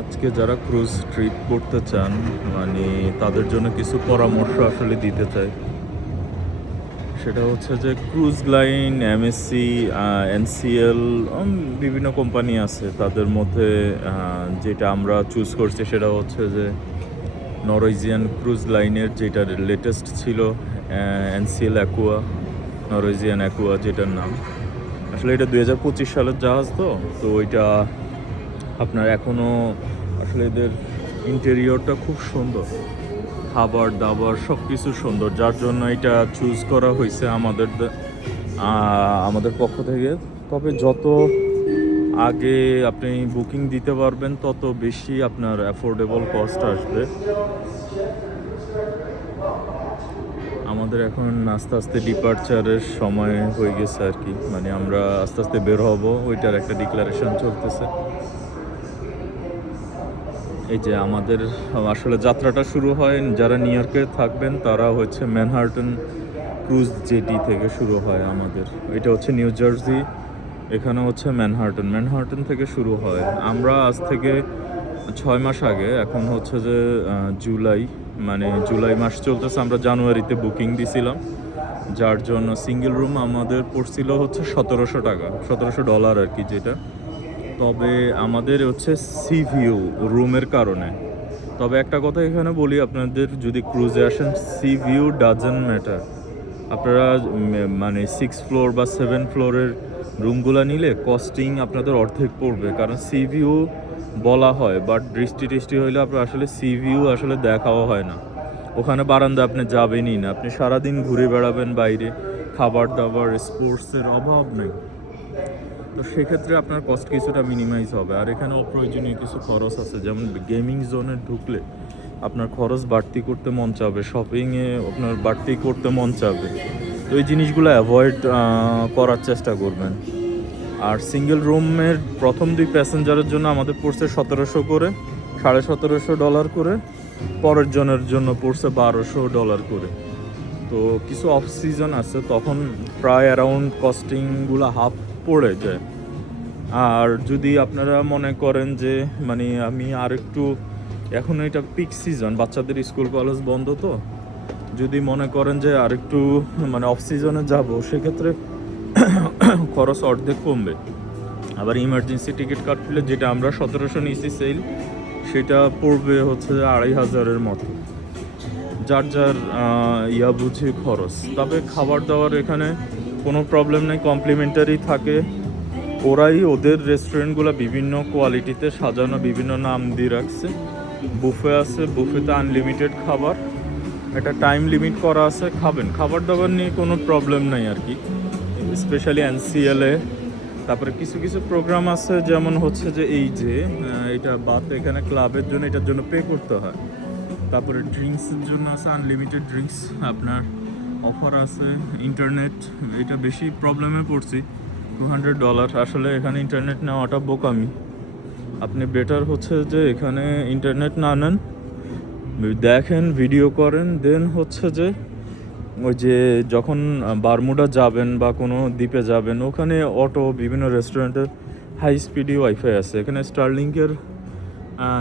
আজকে যারা cruise trip করতে চান মানে তাদের জন্য কিছু পরামর্শ আসলে দিতে চাই। সেটা হচ্ছে যে ক্রুজ লাইন, এমএসসি, এনসিএল, বিভিন্ন কোম্পানি আছে। তাদের মধ্যে যেটা আমরা চুজ করছি সেটা হচ্ছে যে নরওয়েজিয়ান ক্রুজ লাইনের যেটা লেটেস্ট ছিল, এনসিএল অ্যাকুয়া, নরওয়েজিয়ান অ্যাকুয়া যেটার নাম। আসলে এটা 2025 সালের জাহাজ, তো ওইটা আপনার এখনও আসলে এদের ইন্টেরিয়রটা খুব সুন্দর, খাবার দাবার সব কিছু সুন্দর, যার জন্য এটা চুজ করা হয়েছে আমাদের পক্ষ থেকে। তবে যত আগে আপনি বুকিং দিতে পারবেন তত বেশি আপনার অ্যাফোর্ডেবল কস্ট আসবে। আমাদের এখন আস্তে আস্তে ডিপার্চারের সময় হয়ে গেছে আর কি, মানে আমরা আস্তে আস্তে বের হব, ওইটার একটা ডিক্লারেশন চলতেছে। এই যে আমাদের আসলে যাত্রাটা শুরু হয়, যারা নিউ ইয়র্কে থাকবেন তারা হচ্ছে ম্যানহাটন ক্রুজ জেটি থেকে শুরু হয় আমাদের। এটা হচ্ছে নিউ জার্সি, এখানে হচ্ছে ম্যানহাটন থেকে শুরু হয়। আমরা আজ থেকে 6 মাস আগে, এখন হচ্ছে যে জুলাই মাস চলতেছে, আমরা জানুয়ারিতে বুকিং দিছিলাম, যার জন্য সিঙ্গেল রুম আমাদের পড়ছিল হচ্ছে $1700 $1700 আর কি যেটা। তবে আমাদের হচ্ছে সি ভিউ রুমের কারণে। তবে একটা কথা এখানে বলি, আপনাদের যদি ক্রুজে আসেন, সি ভিউ ডাজেন্ট ম্যাটার। আপনারা মানে 6 ফ্লোর বা 7 ফ্লোরের রুমগুলো নিলে কস্টিং আপনাদের অর্ধেক পড়বে, কারণ সি ভিউ বলা হয়, বাট বৃষ্টি টিষ্টি হইলে আপনার আসলে সি ভিউ আসলে দেখাও হয় না। ওখানে বারান্দা আপনি যাবেনই না, আপনি সারাদিন ঘুরে বেড়াবেন বাইরে, খাবার দাবার স্পোর্টসের অভাব নেই। তো সেক্ষেত্রে আপনার কস্ট কিছুটা মিনিমাইজ হবে। আর এখানে অপ্রয়োজনীয় কিছু খরচ আছে, যেমন গেমিং জোনে ঢুকলে আপনার খরচ বাড়তি করতে মন চাবে, শপিংয়ে আপনার বাড়তি করতে মন চাবে। তো এই জিনিসগুলো অ্যাভয়েড করার চেষ্টা করবেন। আর সিঙ্গেল রুমের প্রথম 2 প্যাসেঞ্জারের জন্য আমাদের পড়ছে 1700 করে, $1750 করে। পরের জনের জন্য পড়ছে $1200 করে। তো কিছু অফ সিজন আছে, তখন প্রায় অ্যারাউন্ড কস্টিংগুলো হাফ পড়ে যায়। আর যদি আপনারা মনে করেন যে মানে আমি আর একটু, এখন এটা পিক সিজন, বাচ্চাদের স্কুল কলেজ বন্ধ, তো যদি মনে করেন যে আর একটু মানে অফ সিজনে যাব, সেক্ষেত্রে খরচ অর্ধেক কমবে। আবার ইমার্জেন্সি টিকিট কাটলে, যেটা আমরা 1700 নিয়েছি সেল, সেটা পড়বে হচ্ছে 2500-এর মতো, যার যার বুঝে খরচ। তবে খাবার দাবার এখানে কোনো প্রবলেম নেই, কমপ্লিমেন্টারি থাকে। ওদের রেস্টুরেন্টগুলো বিভিন্ন কোয়ালিটিতে সাজানো, বিভিন্ন নাম দিয়ে রাখছে। বুফে আছে, বুফেতে আনলিমিটেড খাবার, একটা টাইম লিমিট করা আছে, খাবেন। খাবার দাবার নিয়ে কোনো প্রবলেম নাই আর কি, স্পেশালি এনসিএলে। তারপরে কিছু কিছু প্রোগ্রাম আছে, যেমন হচ্ছে যে এই যে এটা বাত, এখানে ক্লাবের জন্য এটার জন্য পে করতে হয়। তারপরে ড্রিঙ্কসের জন্য আছে আনলিমিটেড ড্রিঙ্কস, আপনার অফার আছে। ইন্টারনেট, এটা বেশি প্রবলেমে পড়ছি, $200। আসলে এখানে ইন্টারনেট নেওয়াটা বোকামি। আপনি বেটার হচ্ছে যে এখানে ইন্টারনেট না নেন, দেখেন, ভিডিও করেন, দেন হচ্ছে যে ওই যে যখন বারমুডা যাবেন বা কোনো দ্বীপে যাবেন, ওখানে অটো, বিভিন্ন রেস্টুরেন্টের হাই স্পিডি ওয়াইফাই আছে। এখানে স্টারলিংকের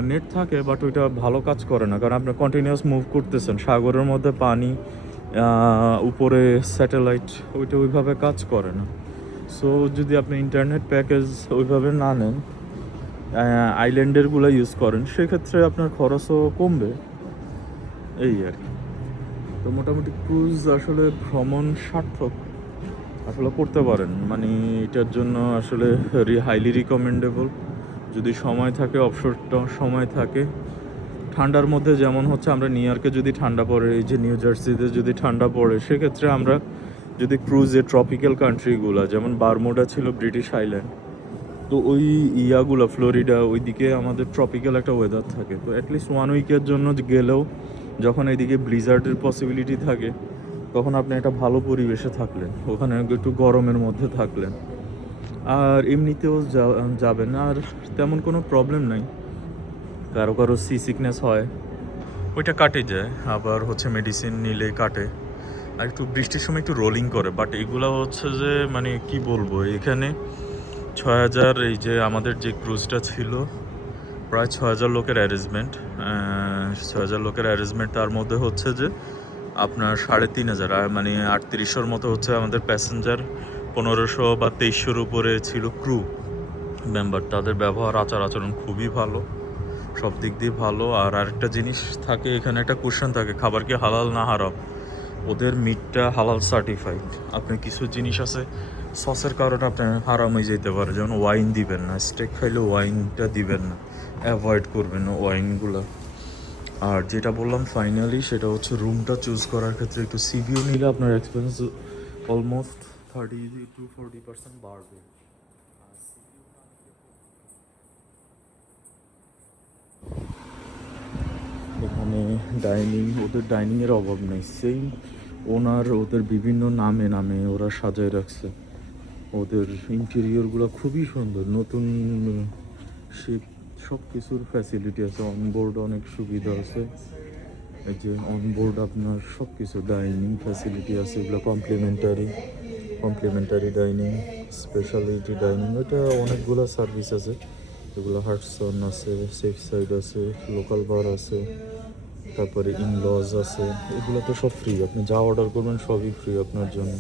নেট থাকে, বাট ওইটা ভালো কাজ করে না, কারণ আপনি কন্টিনিউয়াস মুভ করতেছেন, সাগরের মধ্যে পানি, উপরে স্যাটেলাইট, ওইটা ওইভাবে কাজ করে না। সো যদি আপনি ইন্টারনেট প্যাকেজ ওইভাবে না নেন, আইল্যান্ডেরগুলো ইউজ করেন, সেক্ষেত্রে আপনার খরচও কমবে, এই আর কি। তো মোটামুটি ক্রুজ আসলে ভ্রমণ সার্থক আসলে করতে পারেন, মানে এটার জন্য আসলে হাইলি রিকমেন্ডেবল। যদি সময় থাকে, অবসর সময় থাকে, ঠান্ডার মধ্যে, যেমন হচ্ছে আমরা নিউ ইয়র্কে যদি ঠান্ডা পড়ে, এই যে নিউ জার্সিতে যদি ঠান্ডা পড়ে, সেক্ষেত্রে আমরা যদি ক্রুজে ট্রপিক্যাল কান্ট্রিগুলো, যেমন বারমুডা ছিল ব্রিটিশ আইল্যান্ড, তো ওই ইয়াগুলো ফ্লোরিডা, ওইদিকে আমাদের ট্রপিক্যাল একটা ওয়েদার থাকে। তো অ্যাটলিস্ট 1 উইকের জন্য গেলেও, যখন এইদিকে ব্লিজার্ডের পসিবিলিটি থাকে, তখন আপনি একটা ভালো পরিবেশে থাকলেন, ওখানে একটু গরমের মধ্যে থাকলেন, আর এমনিতেও যাবেন, আর তেমন কোনো প্রবলেম নাই। কারো কারো সি সিকনেস হয়, ওইটা কাটে যায়, আবার হচ্ছে মেডিসিন নিলে কাটে। আর একটু বৃষ্টির সময় একটু রোলিং করে, বাট এগুলো হচ্ছে যে মানে কি বলবো, এখানে 6000, এই যে আমাদের যে ক্রুজটা ছিল প্রায় 6,000 লোকের অ্যারেঞ্জমেন্ট। 6,000 লোকের অ্যারেঞ্জমেন্ট, তার মধ্যে হচ্ছে যে আপনার 3,500 মানে 3800-র মতো হচ্ছে আমাদের প্যাসেঞ্জার, 1500 বা 2300-র উপরে ছিল ক্রু মেম্বার। তাদের ব্যবহার আচার আচরণ খুবই ভালো, সব দিক দিয়ে ভালো। আর আরেকটা জিনিস থাকে এখানে, একটা কোশ্চেন থাকে, খাবার কি হালাল না হারাম। ওদের মিটটা হালাল সার্টিফাইড। আপনি কিছু জিনিস আছে সসের কারণে আপনার হারাম হয়ে যেতে পারে, যেমন ওয়াইন দিবেন না, স্টেক খাইলে ওয়াইনটা দিবেন না, অ্যাভয়েড করবেন ওয়াইনগুলো। আর যেটা বললাম ফাইনালি, সেটা হচ্ছে রুমটা চুজ করার ক্ষেত্রে একটু সিভিউ নিলে আপনার এক্সপেন্স অলমোস্ট 30 to 40% বাড়বে। এখানে ওদের ডাইনিংয়ের অভাব নেই। সেম ওনার ওদের বিভিন্ন নামে নামে ওরা সাজায় রাখছে। ওদের ইন্টেরিয়রগুলো খুবই সুন্দর, নতুন সে সব কিছুর ফ্যাসিলিটি আছে, অনবোর্ড অনেক সুবিধা আছে। এই যে অনবোর্ড আপনার সব কিছু ডাইনিং ফ্যাসিলিটি আছে, এগুলো কমপ্লিমেন্টারি ডাইনিং, স্পেশালিটি ডাইনিং, এটা অনেকগুলো সার্ভিস আছে। এগুলো হাটসন আছে, সেফ সাইড আছে, লোকাল বার আছে, তারপরে ইনলজ আছে। এগুলো তো সব ফ্রি, আপনি যা অর্ডার করবেন সবই ফ্রি আপনার জন্য।